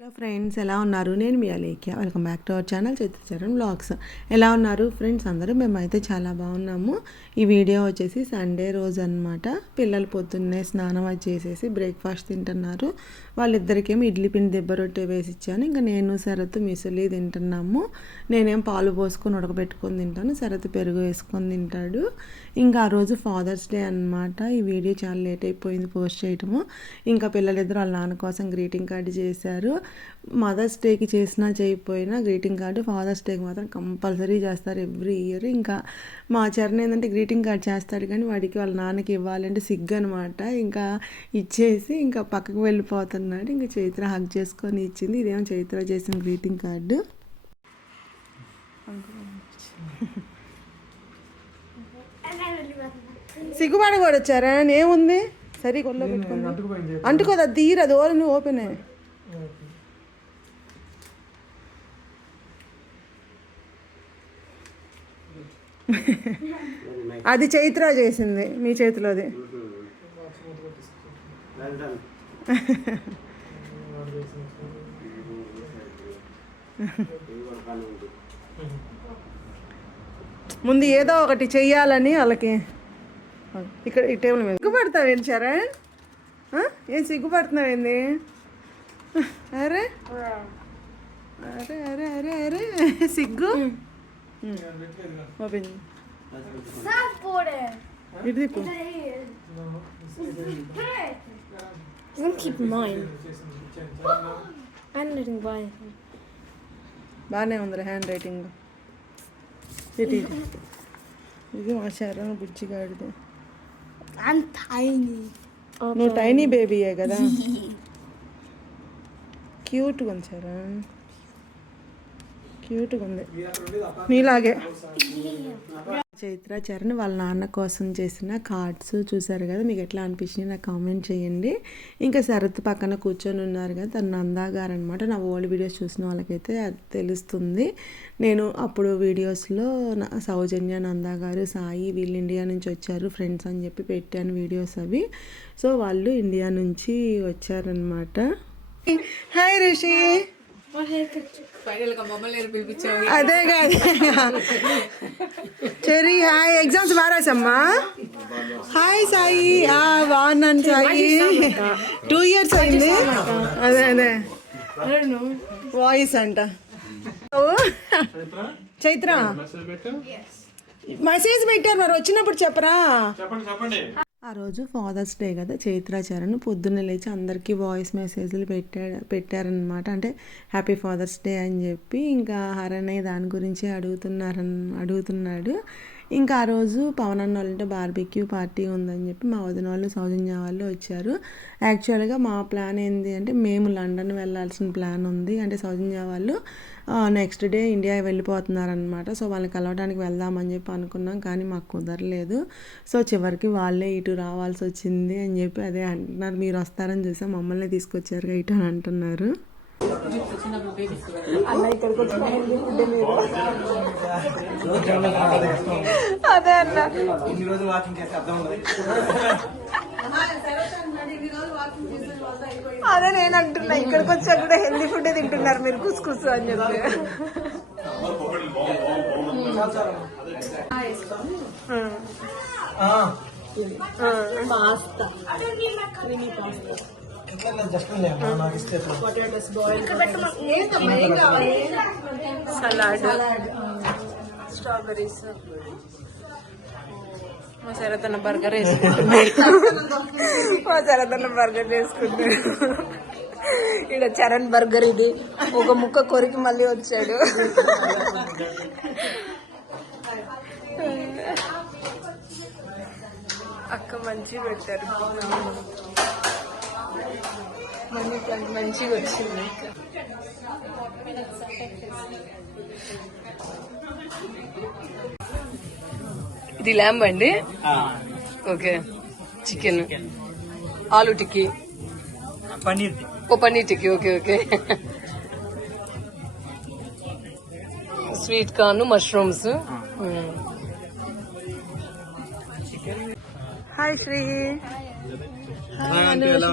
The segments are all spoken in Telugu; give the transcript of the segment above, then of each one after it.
హలో ఫ్రెండ్స్, ఎలా ఉన్నారు? నేను మీ Alekhya. Welcome back to our channel Chaitracharan vlogs. ఎలా ఉన్నారు ఫ్రెండ్స్ అందరూ? మేమైతే చాలా బాగున్నాము. ఈ వీడియో వచ్చేసి సండే రోజు అనమాట. పిల్లలు పొద్దున్నే స్నానం అది చేసేసి బ్రేక్ఫాస్ట్ తింటున్నారు. వాళ్ళిద్దరికేమో ఇడ్లీ పిండి దెబ్బ రొట్టె వేసి ఇచ్చాను. ఇంకా నేను శరత్ మిసులి తింటున్నాము. నేనేం పాలు పోసుకొని ఉడకబెట్టుకొని తింటాను, శరత్ పెరుగు వేసుకొని తింటాడు. ఇంకా ఆ రోజు ఫాదర్స్ డే అనమాట. ఈ వీడియో చాలా లేట్ అయిపోయింది పోస్ట్ చేయటము. ఇంకా పిల్లలిద్దరు వాళ్ళ నాన్న కోసం గ్రీటింగ్ కార్డు చేశారు. మదర్స్ డేకి చేసినా చేయకపోయినా గ్రీటింగ్ కార్డు ఫాదర్స్ డేకి మాత్రం కంపల్సరీ చేస్తారు ఎవ్రీ ఇయర్. ఇంకా మా చరణ్ ఏంటంటే గ్రీటింగ్ కార్డు చేస్తాడు, కానీ వాడికి వాళ్ళ నాన్నకి ఇవ్వాలంటే సిగ్గు అనమాట. ఇంకా ఇచ్చేసి ఇంకా పక్కకు వెళ్ళిపోతున్నాడు. ఇంకా చైత్ర హగ్ చేసుకొని ఇచ్చింది. ఇదేమో చైత్ర చేసిన గ్రీటింగ్ కార్డు. సిగ్గుపడి కూడా వచ్చారా? ఏముంది సరే కొల్లో పెట్టుకుంది అంటుకోదా తీరదు ఓలు నువ్వు ఓపెన్. అది చైత్ర చేసింది మీ చేతిలోది. ముందు ఏదో ఒకటి చెయ్యాలని వాళ్ళకి ఇక్కడ ఈ టేబుల్ మీద సిగ్గుపడతావేంటి చరణ్? ఏం సిగ్గుపడుతున్నావేంది? అరే అరే అరే అరే అరే సిగ్గు. ఓపెన్ ఇది బాగానే ఉందిరా హ్యాండ్ రైటింగ్. ఇది ఇది మా శరణ్ బుజ్జిగాడిది. నువ్వు టైనీ బేబీయే కదా, క్యూట్గా ఉంది శరణ్, క్యూట్గా ఉంది నీలాగే. చైత్ర చరణ్ వాళ్ళ నాన్న కోసం చేసిన కార్డ్స్ చూసారు కదా, మీకు ఎట్లా అనిపించింది నాకు కామెంట్ చేయండి. ఇంకా శరత్ పక్కన కూర్చొని ఉన్నారు కదా, తను నందా గారు అనమాట. నా ఓల్డ్ వీడియోస్ చూసిన వాళ్ళకైతే అది తెలుస్తుంది. నేను అప్పుడు వీడియోస్లో సౌజన్య, నందా గారు, సాయి వీళ్ళు ఇండియా నుంచి వచ్చారు ఫ్రెండ్స్ అని చెప్పి పెట్టాను వీడియోస్ అవి. సో వాళ్ళు ఇండియా నుంచి వచ్చారనమాట. హాయ్ రిషి. అదే కాదు చెరీ. హాయ్, ఎగ్జామ్స్ బాగా రాసమ్మా. హాయ్ సాయి. బాగున్నాను సాయి. 2 years అయింది. అదే అదే వాయిస్ అంట. చైత్ర మెసేజ్ పెట్టారు, మరి వచ్చినప్పుడు చెప్పరా. ఆ రోజు ఫాదర్స్ డే కదా, చైత్ర చరణ్ పొద్దున్న లేచి అందరికీ వాయిస్ మెసేజ్లు పెట్టారనమాట. అంటే హ్యాపీ ఫాదర్స్ డే అని చెప్పి. ఇంకా హరణ్య దాని గురించి అడుగుతున్నాడు. ఇంకా ఆ రోజు పవన్ అన్న వాళ్ళంటే బార్బిక్యూ పార్టీ ఉందని చెప్పి మా వదిన వాళ్ళు సౌజన్య వాళ్ళు వచ్చారు. యాక్చువల్గా మా ప్లాన్ ఏంటి అంటే మేము లండన్ వెళ్ళాల్సిన ప్లాన్ ఉంది. అంటే సౌజన్య వాళ్ళు నెక్స్ట్ డే ఇండియా వెళ్ళిపోతున్నారనమాట. సో వాళ్ళని కలవడానికి వెళ్దామని చెప్పి అనుకున్నాం, కానీ మాకు కుదరలేదు. సో చివరికి వాళ్ళే ఇటు రావాల్సి వచ్చింది అని చెప్పి అదే అంటున్నారు. మీరు వస్తారని చూసా, మమ్మల్ని తీసుకొచ్చారు ఇటు అని అంటున్నారు. అదే అన్న అదే నేను అంటున్నా, ఇక్కడికి వచ్చా కూడా హెల్దీ ఫుడ్ తింటున్నారు మీరు కుస్కుస్ అని చెప్పి. Salad, strawberries. మా శరతన్న బర్గర్ చేసుకుంటాడు. ఇక్కడ చరణ్ బర్గర్ ఇది ఒక ముక్క కొరికి మళ్ళీ వచ్చాడు. అక్క మంచి పెట్టారు, మంచిగా వచ్చింది. ఇది ల్యాంబ్ అండి. Okay, chicken, aloo tikki, paneer tikki. Okay okay. Sweet corn, mushrooms. Hi Sri.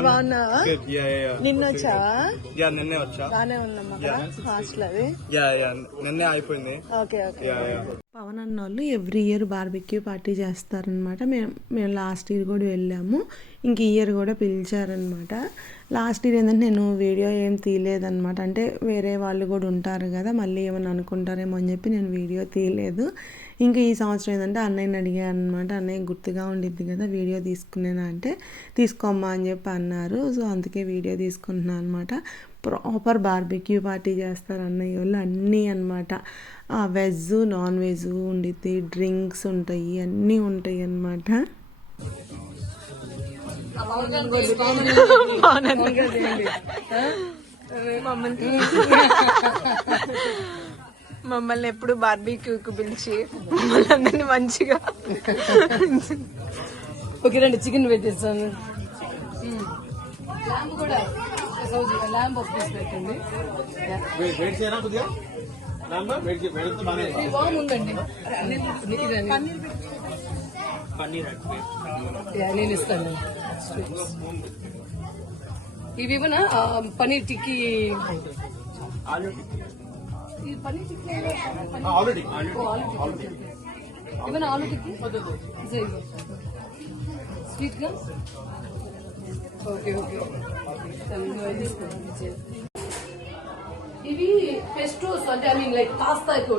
బాగున్నావా? నిన్నొచ్చావా? నిన్నే వచ్చా. బానే ఉన్నాం హాస్టల్ అది నిన్నే అయిపోయింది. Okay okay. పవన్ అన్న వాళ్ళు ఎవ్రీ ఇయర్ బార్బిక్యూ పార్టీ చేస్తారనమాట. మేము లాస్ట్ ఇయర్ కూడా వెళ్ళాము, ఇంక ఈ ఇయర్ కూడా పిలిచారనమాట. లాస్ట్ ఇయర్ ఏంటంటే నేను వీడియో ఏం తీయలేదనమాట, అంటే వేరే వాళ్ళు కూడా ఉంటారు కదా, మళ్ళీ ఏమైనా అనుకుంటారేమో అని చెప్పి నేను వీడియో తీయలేదు. ఇంకా ఈ సంవత్సరం ఏంటంటే అన్నయ్యని అడిగాను అనమాట, అన్నయ్య గుర్తుగా ఉండిద్ది కదా వీడియో తీసుకునేనా అంటే తీసుకోమ్మా అని చెప్పి అన్నారు. సో అందుకే వీడియో తీసుకుంటున్నాను అనమాట. ప్రాపర్ బార్బిక్యూ పార్టీ చేస్తారు అన్నయ్య వాళ్ళు, అన్నీ అనమాట. వెజ్ నాన్ వెజ్ ఉండిద్ది, డ్రింక్స్ ఉంటాయి, అన్నీ ఉంటాయి అన్నమాట. మమ్మల్ని ఎప్పుడు బార్బిక్యూకి పిలిచి మమ్మల్ని అందరినీ మంచిగా ఓకే రండి చికెన్ పెట్టేస్తాను. ల్యాంబ్ ఒక పీస్ పెట్టండి. బాగుందండి. నేను ఇస్తాను. ఇవి ఇవ్వనా పనీర్ టిక్కీ? పనీర్ టిక్కీ ఇవ్వనా? ఆలు టిక్కీ స్వీట్ గా? Okay okay. ఇవి పెస్టోస్ అంటే ఐ మీన్ లైక్ పాస్తా ఎక్కువ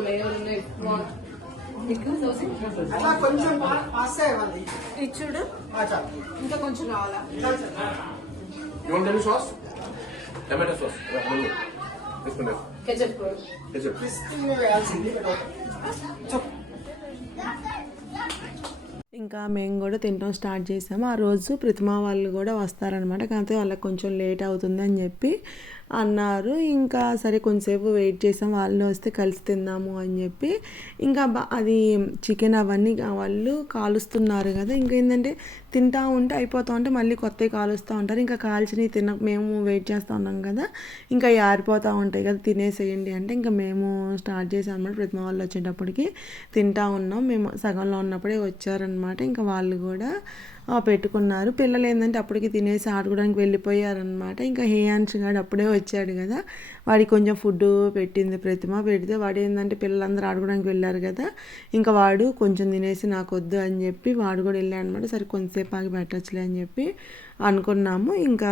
చూడు, ఇంకా కొంచెం కావాలా? కెచప్. ఇంకా మేము కూడా తినడం స్టార్ట్ చేసాము. ఆ రోజు ప్రతిమా వాళ్ళు కూడా వస్తారనమాట, కాకపోతే వాళ్ళకి కొంచెం లేట్ అవుతుంది అని చెప్పి అన్నారు. ఇంకా సరే కొంచెంసేపు వెయిట్ చేసాం, వాళ్ళు వస్తే కలిసి తిందాము అని చెప్పి. ఇంకా అది చికెన్ అవన్నీ వాళ్ళు కాలుస్తున్నారు కదా, ఇంకా ఏంటంటే తింటా ఉంటే అయిపోతూ ఉంటే మళ్ళీ కొత్తవి కాలుస్తూ ఉంటారు. ఇంకా కాల్చినవి మేము వెయిట్ చేస్తూ ఉన్నాం కదా, ఇంకా ఆరిపోతూ ఉంటాయి కదా, తినేసేయండి అంటే ఇంకా మేము స్టార్ట్ చేసాం అనమాట. ప్రతిమా వాళ్ళు వచ్చేటప్పటికి తింటా ఉన్నాం, మేము సగంలో ఉన్నప్పుడే వచ్చారనమాట. ఇంకా వాళ్ళు కూడా పెట్టుకున్నారు. పిల్లలు ఏంటంటే అప్పటికి తినేసి ఆడుకోవడానికి వెళ్ళిపోయారనమాట. ఇంకా హేయాన్ష్ గాడు అప్పుడే వచ్చాడు కదా, వాడికి కొంచెం ఫుడ్ పెట్టింది ప్రతిమ. పెడితే వాడు ఏంటంటే పిల్లలందరూ ఆడుకోవడానికి వెళ్ళారు కదా, ఇంకా వాడు కొంచెం తినేసి నాకు వద్దు అని చెప్పి వాడు కూడా వెళ్ళాడు అనమాట. సరే కొంతసేపు ఆగి పెట్టచ్చులే అని చెప్పి అనుకున్నాము. ఇంకా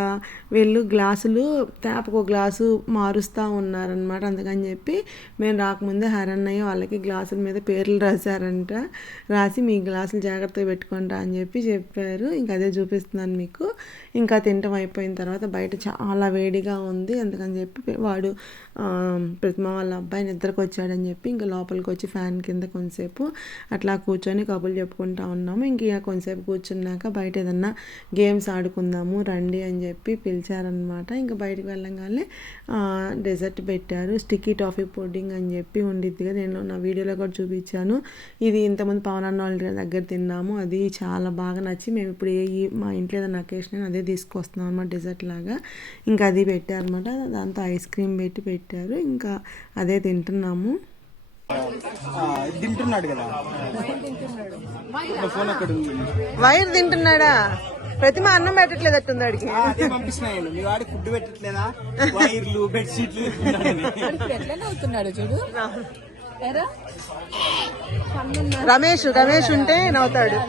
వీళ్ళు గ్లాసులు తేపకు గ్లాసు మారుస్తూ ఉన్నారనమాట. అందుకని చెప్పి మేము రాకముందే హరన్నయ్య వాళ్ళకి గ్లాసుల మీద పేర్లు రాశారంట. రాసి మీ గ్లాసులు జాగ్రత్తగా పెట్టుకుంటా అని చెప్పి చెప్పారు. ఇంకా అదే చూపిస్తున్నాను మీకు. ఇంకా తినటం అయిపోయిన తర్వాత బయట చాలా వేడిగా ఉంది, అందుకని చెప్పి వాడు ప్రతిమ వాళ్ళ అబ్బాయి నిద్రకు వచ్చాడని చెప్పి ఇంకా లోపలికి వచ్చి ఫ్యాన్ కింద కొంతసేపు అట్లా కూర్చొని కబుర్లు చెప్పుకుంటా ఉన్నాము. ఇంక కొంతసేపు కూర్చున్నాక బయట ఏదన్నా గేమ్స్ ఆడుకుందాము రండి అని చెప్పి పిలిచారనమాట. ఇంకా బయటకు వెళ్ళంగానే డెజర్ట్ పెట్టారు, స్టిక్కీ టాఫీ పుడ్డింగ్ అని చెప్పి ఉండిద్ది కదా, నేను నా వీడియోలో కూడా చూపించాను. ఇది ఇంతకుముందు పవన్ అన్న వాళ్ళ దగ్గర తిన్నాము, అది చాలా బాగా నచ్చి మేము ఇప్పుడు మా ఇంట్లో ఏదైనా అకేషన్ అదే తీసుకొస్తున్నాం అనమాట డెజర్ట్ లాగా. ఇంకా అది పెట్టారనమాట, దాంతో ఐస్ క్రీమ్ పెట్టారు, ఇంకా అదే తింటున్నాము. తింటున్నాడు కదా, వైర్ తింటున్నాడా? ప్రతిమ అన్నం పెట్టట్లేదట్టుంది వాడికి. పంపిస్తున్నాయండి మీ వాడికి ఫుడ్ పెట్టట్లేదా? వైర్లు బెడ్షీట్లు ఎట్లనే అవుతున్నాడు చూడు. రమేష్ ఉంటే నవ్వుతాడు.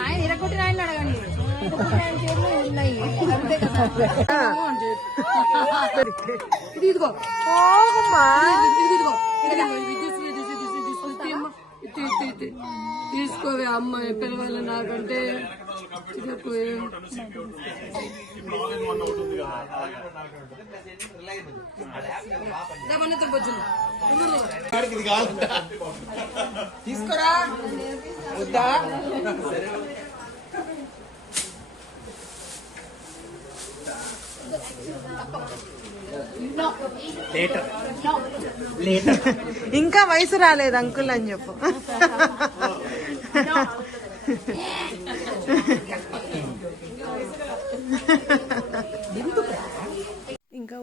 ఆయన ఇరగొట్టిన ఆయన అడగండి, ఉన్నాయి అంతే కదా. ఇదిగో తీసుకోవే అమ్మాయి పిల్లవాళ్ళ నాకంటే తీసుకురా వద్దా? ఇంకా వయసు రాలేదు అంకుల్ అని చెప్పు.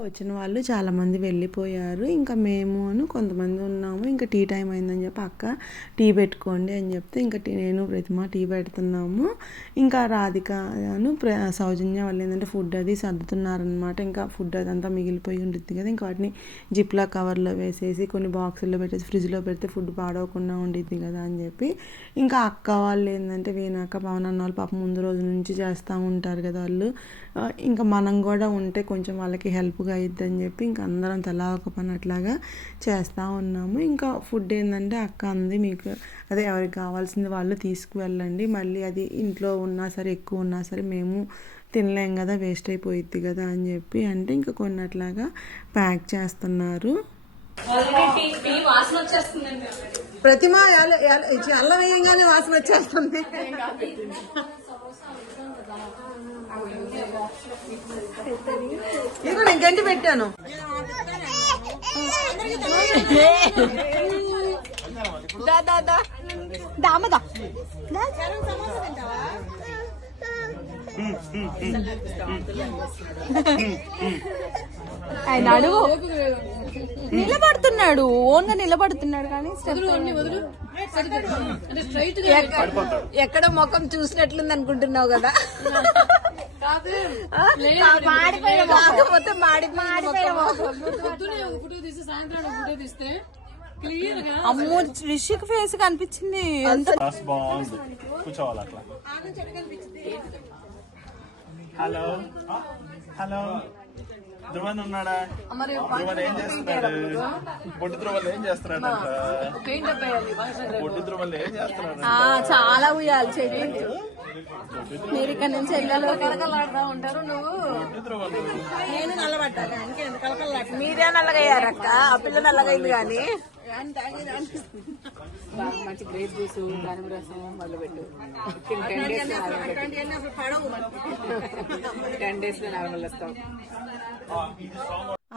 వచ్చిన వాళ్ళు చాలామంది వెళ్ళిపోయారు. ఇంకా మేము కొంతమంది ఉన్నాము. ఇంకా టీ టైం అయిందని చెప్పి అక్క టీ పెట్టుకోండి అని చెప్తే ఇంకా నేను ప్రతిమ టీ పెడుతున్నాము. ఇంకా రాధిక సౌజన్య వాళ్ళు ఏంటంటే ఫుడ్ అది సర్దుతున్నారనమాట. ఇంకా ఫుడ్ అదంతా మిగిలిపోయి ఉంటుంది కదా, ఇంకా వాటిని జిప్లా కవర్లో వేసేసి కొన్ని బాక్సుల్లో పెట్టేసి ఫ్రిడ్జ్లో పెడితే ఫుడ్ పాడవకుండా ఉండిద్ది కదా అని చెప్పి ఇంకా అక్క వాళ్ళు ఏంటంటే వీణాక పవన్ అన్న వాళ్ళు పాపం ముందు రోజు నుంచి చేస్తూ ఉంటారు కదా వాళ్ళు. ఇంకా మనం కూడా ఉంటే కొంచెం వాళ్ళకి హెల్ప్గా అయిద్దని చెప్పి ఇంకా అందరం తలా ఒక పని అట్లాగా చేస్తూ ఉన్నాము. ఇంకా ఫుడ్ ఏంటంటే అక్క అంది మీకు అదే ఎవరికి కావాల్సింది వాళ్ళు తీసుకువెళ్ళండి, మళ్ళీ అది ఇంట్లో ఉన్నా సరే ఎక్కువ ఉన్నా సరే మేము తినలేం కదా, వేస్ట్ అయిపోయిద్ది కదా అని చెప్పి అంటే ఇంకా కొన్ని అట్లాగా ప్యాక్ చేస్తున్నారు. ప్రతిమ అల్లం వేయంగానే వాసన వచ్చేస్తుంది. ఇదిగో నేను గంటి పెట్టాను. ఆయన అడుగు నిలబడుతున్నాడు, ఓన్ గా నిలబడుతున్నాడు కానీ ఎక్కడో ముఖం చూసినట్లుంది అనుకుంటున్నావు కదా. కాకపోతే అమ్మో రిషిక్ ఫేస్ కనిపించింది. హలో హలో ధ్రువన్ ఉన్నాడా? ధ్రువన్ ఏం చేస్తున్నాడు? బొడ్డు ధ్రువన్ ఏం చేస్తున్నాడు? బొడ్డు ధ్రువన్ ఏం చేస్తున్నాడు? చాలా ఉయ్యాలి చెయ్యండి. మీరు ఇక్కడ నుంచి వెళ్ళాలో కలకలాడుతూ ఉంటారు. నువ్వు నేను నల్లబడ్డాను, మీరే నల్లగయ్యారక్క, ఆ పిల్ల నల్లగైంది కానీ మంచి గ్రేప్ జ్యూస్ దానిమ్మ రసం మొదలు పెట్టు. 10 days లో నార్మల్ వస్తాం.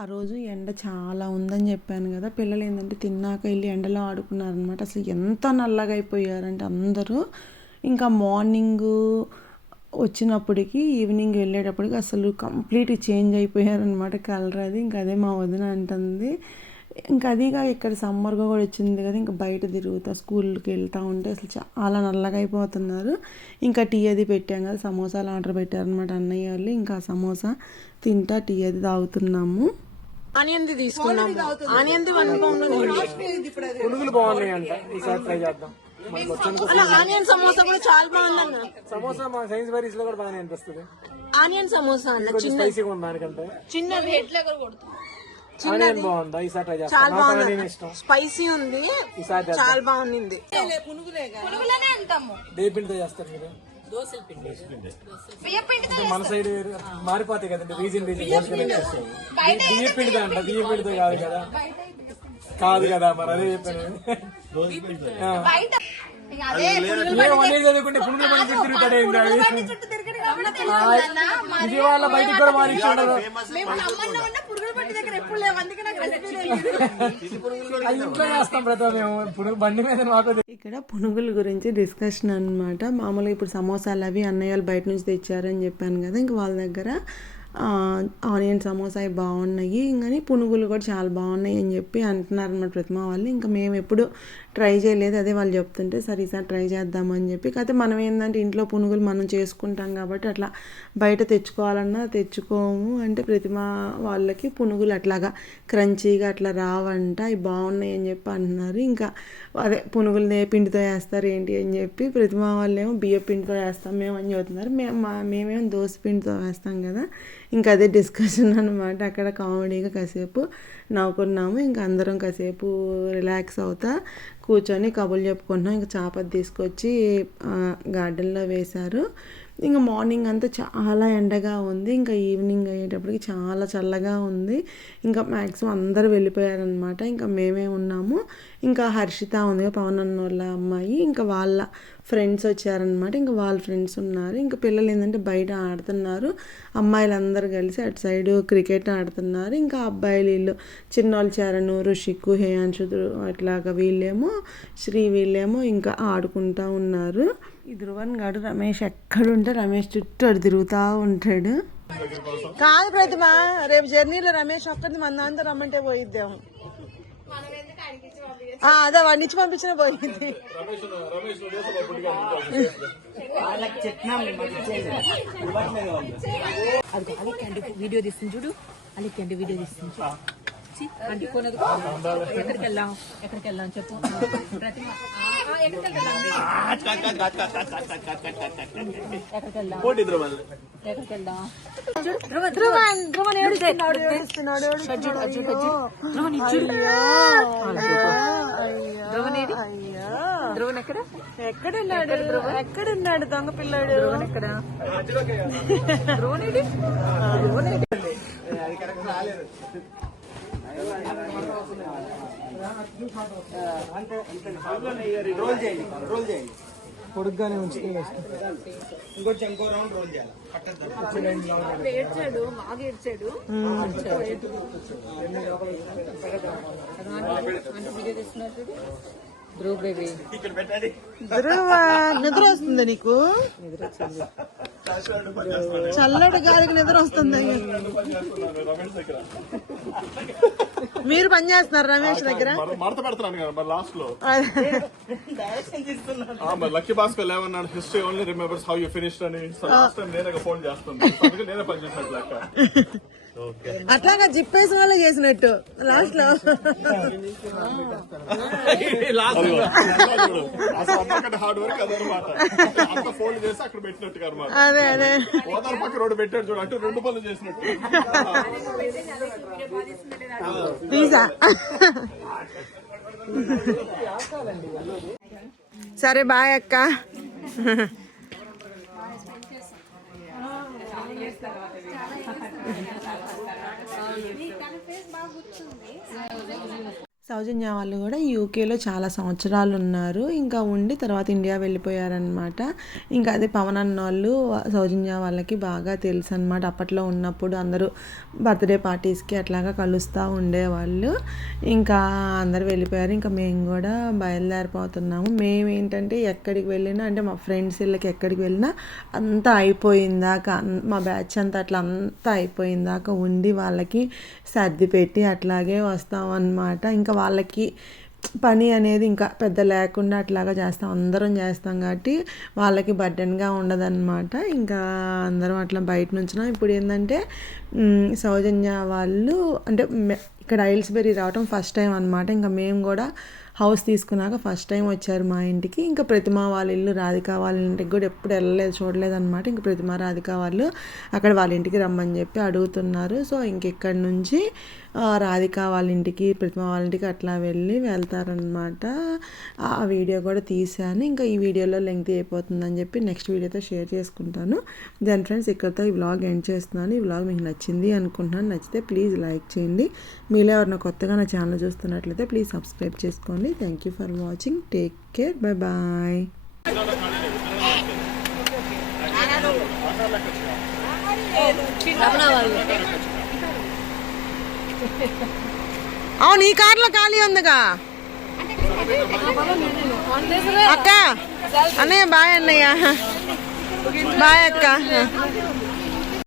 ఆ రోజు ఎండ చాలా ఉందని చెప్పాను కదా, పిల్లలు ఏంటంటే తిన్నాక వెళ్ళి ఎండలో ఆడుకున్నారనమాట. అసలు ఎంత నల్లగా అయిపోయారంటే అందరూ. ఇంకా మార్నింగ్ వచ్చినప్పటికి ఈవినింగ్ వెళ్ళేటప్పటికి అసలు కంప్లీట్ చేంజ్ అయిపోయారనమాట కలర్ అది. ఇంకా అదే మా వదిన అంటుంది. ఇంకా అదిగా ఇక్కడ సమ్మర్గా కూడా వచ్చింది కదా, ఇంకా బయట తిరుగుతా స్కూల్కి వెళ్తూ ఉంటే అసలు చాలా నల్లగా అయిపోతున్నారు. ఇంకా టీ అది పెట్టాం కదా, సమోసాలు ఆర్డర్ పెట్టారనమాట అన్నయ్య వాళ్ళు. ఇంకా సమోసా తింటా టీ అది తాగుతున్నాము. ఆనియన్ది తీసుకున్నాము. ఆనియన్ది 1 pound పునుగులు బాగున్నాయి అంట, ఈసారి ట్రై చేద్దాం. ఆనియన్ సమోసా కూడా చాలా బాగుందన్న. సమోసా మా సైన్స్ బరీస్ లో కూడా బాగానే అనిపిస్తుంది. ఆనియన్ సమోసా అన్న కొంచెం స్పైసీగా ఉంది దానికంటే. చిన్నది ఆనియన్ బాగుందా? ఈసారి ట్రై చేస్తాం. చాలా నాకు బాగుంది, ఇష్టం. స్పైసీ ఉంది, ఈసారి చాలా బాగుంది. పునుగులనే అంటాము. దేపిండితో చేస్తారు మీరు? మన సైడ్ మారిపోతాయి కదండి, రీజన్ బియ్య పిండితో అంట. బియ్య పిండితో కాదు కదా, కాదు కదా, మరి అదే చెప్పాను. చదువుకుంటే పునుగులు పని తిరుగుతాడే విజయవాడ బయటికి కూడా మారించాడు. ఇంట్లో చేస్తాం ప్రతి మేము పునుగు బండి మీద. ఇక్కడ పునుగుల గురించి డిస్కషన్ అనమాట. మామూలుగా ఇప్పుడు సమోసాలు అవి అన్నయ్య వాళ్ళు బయట నుంచి తెచ్చారని చెప్పాను కదా, ఇంక వాళ్ళ దగ్గర ఆనియన్ సమోసా అవి బాగున్నాయి, కానీ పునుగులు కూడా చాలా బాగున్నాయి అని చెప్పి అంటున్నారు అన్నమాట ప్రతిమ వాళ్ళు. ఇంకా మేము ఎప్పుడు ట్రై చేయలేదు, అదే వాళ్ళు చెప్తుంటే సరే ఈసారి ట్రై చేద్దామని చెప్పి. కాకపోతే మనం ఏంటంటే ఇంట్లో పునుగులు మనం చేసుకుంటాం కాబట్టి అట్లా బయట తెచ్చుకోవాలన్నా తెచ్చుకోము. అంటే ప్రతిమ వాళ్ళకి పునుగులు అట్లాగా క్రంచీగా అట్లా రావంట, అవి బాగున్నాయి అని చెప్పి అంటున్నారు. ఇంకా అదే పునుగులు పిండితో వేస్తారు ఏంటి అని చెప్పి ప్రతిమ వాళ్ళేమో బియ్య పిండితో వేస్తాం మేము అని చెబుతున్నారు. మేమేమో దోశ పిండితో వేస్తాం కదా. ఇంకా అదే డిస్కషన్ అనమాట. అక్కడ కామెడీగా కాసేపు నవ్వుకున్నాము. ఇంకా అందరం కాసేపు రిలాక్స్ అవుతా కూర్చొని కబుర్లు చెప్పుకుంటున్నాం. ఇంకా చేపది తీసుకొచ్చి గార్డెన్లో వేశారు. ఇంకా మార్నింగ్ అంతా చాలా ఎండగా ఉంది, ఇంకా ఈవినింగ్ అయ్యేటప్పటికి చాలా చల్లగా ఉంది. ఇంకా మ్యాక్సిమం అందరూ వెళ్ళిపోయారనమాట. ఇంకా మేమే ఉన్నాము. ఇంకా హర్షిత ఉంది పవన్ అన్న వాళ్ళ అమ్మాయి, ఇంకా వాళ్ళ ఫ్రెండ్స్ వచ్చారనమాట. ఇంకా వాళ్ళ ఫ్రెండ్స్ ఉన్నారు. ఇంకా పిల్లలు ఏంటంటే బయట ఆడుతున్నారు. అమ్మాయిలు అందరూ కలిసి అటు సైడు క్రికెట్ ఆడుతున్నారు. ఇంకా అబ్బాయిలు వీళ్ళు చిన్నోళ్ళు చరణ్, రుషిక్, హేయాంశు అట్లాగా వీళ్ళేమో శ్రీ వీళ్ళేమో ఇంకా ఆడుకుంటూ ఉన్నారు. ఈ ధ్రువన్ గాడు రమేష్ ఎక్కడుంటే రమేష్ చుట్టూ అటు తిరుగుతూ ఉంటాడు. కాదు ప్రతిమ, రేపు జర్నీలో రమేష్ ఒక్కరిది మన దాంతో రమ్మంటే పోయిద్దాం. అదే వాడిని ఇచ్చి పంపించిన పోయింది. వాళ్ళకి చెప్పినాం ఇవ్వట్లేదు వాళ్ళు. అది అలిక్కండి వీడియో తీస్తుంది చూడు, అలిక్కండి వీడియో తీస్తుంది చూడు. అంటుకోనది ఎక్కడికి వెళ్దాం చెప్పు. ప్రతిమ ఎక్కడికి వెళ్దాం? ధ్రువన్ ఏడుస్తున్నాడు. ధ్రువన్ ఎక్కడున్నాడు దొంగ పిల్లాడు? ధ్రువన్ ఎక్కడ? ధ్రువన్ ఏడి? అది కరెక్ట్ రాలేదు. రోల్ చేయండి, రోల్ చేయండి. పొడుగ్గానే ఉంచుతుంది. ఇంకొంచెం ఇంకో రౌండ్ రోల్ చేయాలి. ఏడ్చాడు, బాగా ఏడ్చాడు. వీడియో తీస్తున్నారు ధ్రువ బేబీ. ఇక్కడ పెట్టండి. ధ్రువ నిద్ర వస్తుందా నీకు? చల్లటి గాలికి నిద్ర వస్తుంది. రమేష్ దగ్గర మీరు పని చేస్తున్నారు రమేష్ దగ్గర? మడత పెడుతున్నాను కదా మరి లాస్ట్ లో. మరి లక్కీ భాస్కర్ ఏమన్నాడు, history only remembers how you finished అని. లాస్ట్ టైం నేనే ఫోన్ చేస్తాను, అందుకే నేనే పని చేసినట్టు లెక్క. అట్లాగా జిప్పేసిన వాళ్ళు చేసినట్టు లాస్ట్ లో. హార్డ్ వర్క్ అదనమాట. అంత ఫోన్ చేసి అక్కడ పెట్టినట్టుగా అనమాట. అదే అదే ఓదార్ పక్క రోడ్డు పెట్టాడు చూడు, అటు 2 పనులు చేసినట్టు. పిజ్జా. సరే బాయ్ అక్క. సౌజన్య వాళ్ళు కూడా యూకేలో చాలా సంవత్సరాలు ఉన్నారు, ఇంకా ఉండి తర్వాత ఇండియా వెళ్ళిపోయారనమాట. ఇంకా అదే పవన్ అన్న వాళ్ళు సౌజన్య వాళ్ళకి బాగా తెలుసు అనమాట. అప్పట్లో ఉన్నప్పుడు అందరూ బర్త్డే పార్టీస్కి అట్లాగా కలుస్తూ ఉండేవాళ్ళు. ఇంకా అందరు వెళ్ళిపోయారు, ఇంకా మేము కూడా బయలుదేరిపోతున్నాము. మేము ఏంటంటే ఎక్కడికి వెళ్ళినా, అంటే మా ఫ్రెండ్స్ ఇళ్ళకి ఎక్కడికి వెళ్ళినా అంతా అయిపోయిందాక, మా బ్యాచ్ అంతా అట్లా అంతా అయిపోయిందాక ఉండి వాళ్ళకి సర్ది పెట్టి అట్లాగే వస్తామన్నమాట. ఇంకా వాళ్ళకి పని అనేది ఇంకా పెద్ద లేకుండా అట్లాగా చేస్తాం, అందరం చేస్తాం కాబట్టి వాళ్ళకి బర్డెన్గా ఉండదన్నమాట. ఇంకా అందరం అట్లా బయట నుంచినా. ఇప్పుడు ఏంటంటే సౌజన్య వాళ్ళు అంటే ఇక్కడ ఐల్స్బెరీ రావటం ఫస్ట్ టైం అనమాట. ఇంకా మేము కూడా హౌస్ తీసుకున్నాక ఫస్ట్ టైం వచ్చారు మా ఇంటికి. ఇంకా ప్రతిమ వాళ్ళ ఇల్లు, రాధిక వాళ్ళ ఇంటికి కూడా ఎప్పుడు వెళ్ళలేదు, చూడలేదు అనమాట. ఇంకా ప్రతిమ రాధిక వాళ్ళు అక్కడ వాళ్ళ ఇంటికి రమ్మని చెప్పి అడుగుతున్నారు. సో ఇంకెక్కడి నుంచి రాధిక వాళ్ళ ఇంటికి, ప్రతిమ వాళ్ళ ఇంటికి అట్లా వెళ్తారనమాట. ఆ వీడియో కూడా తీసాను. ఇంకా ఈ వీడియోలో లెంగ్త్ అయిపోతుందని చెప్పి నెక్స్ట్ వీడియోతో షేర్ చేసుకుంటాను. దాని ఫ్రెండ్స్ ఇక్కడితో ఈ వ్లాగ్ ఎండ్ చేస్తున్నాను. ఈ వ్లాగ్ మీకు నచ్చింది అనుకుంటున్నాను. నచ్చితే ప్లీజ్ లైక్ చేయండి. మీలో ఎవరైనా కొత్తగా నా ఛానల్ చూస్తున్నట్లయితే ప్లీజ్ సబ్స్క్రైబ్ చేసుకోండి. Thank you for watching. Take care. Bye bye. అవును, ఈ కార్లో ఖాళీ ఉందిగా అక్క. అన్నయ్య బాయ్. అన్నయ్య బాయ్ అక్క.